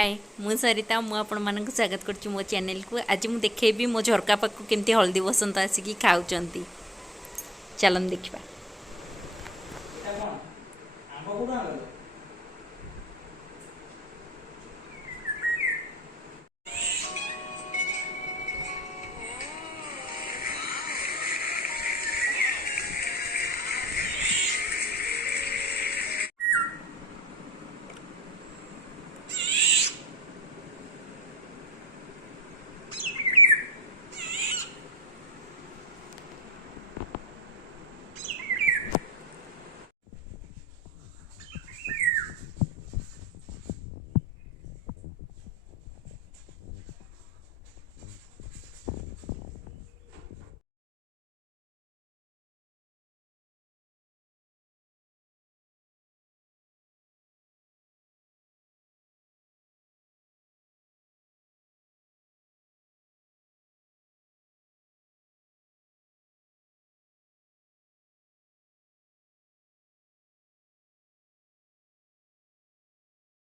हाय मु सरिता मु आपण मानक स्वागत करछु मो चैनल को। आज मु देखेबी मो झरका पाक केमती हल्दी बसंत आसिकी खाउचंती। चलन देखिबा।